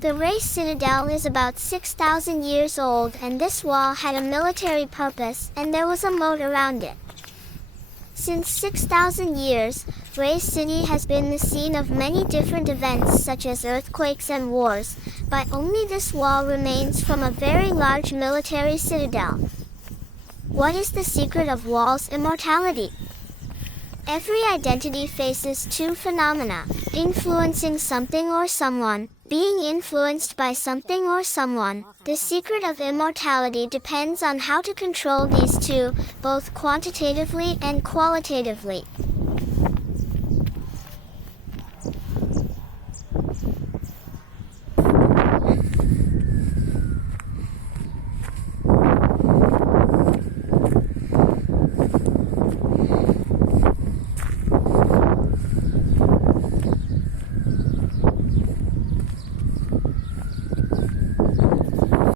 The Rey Citadel is about 6,000 years old, and this wall had a military purpose, and there was a moat around it. Since 6,000 years, Rey City has been the scene of many different events such as earthquakes and wars, but only this wall remains from a very large military citadel. What is the secret of walls' immortality? Every identity faces two phenomena: influencing something or someone, being influenced by something or someone. The secret of immortality depends on how to control these two, both quantitatively and qualitatively.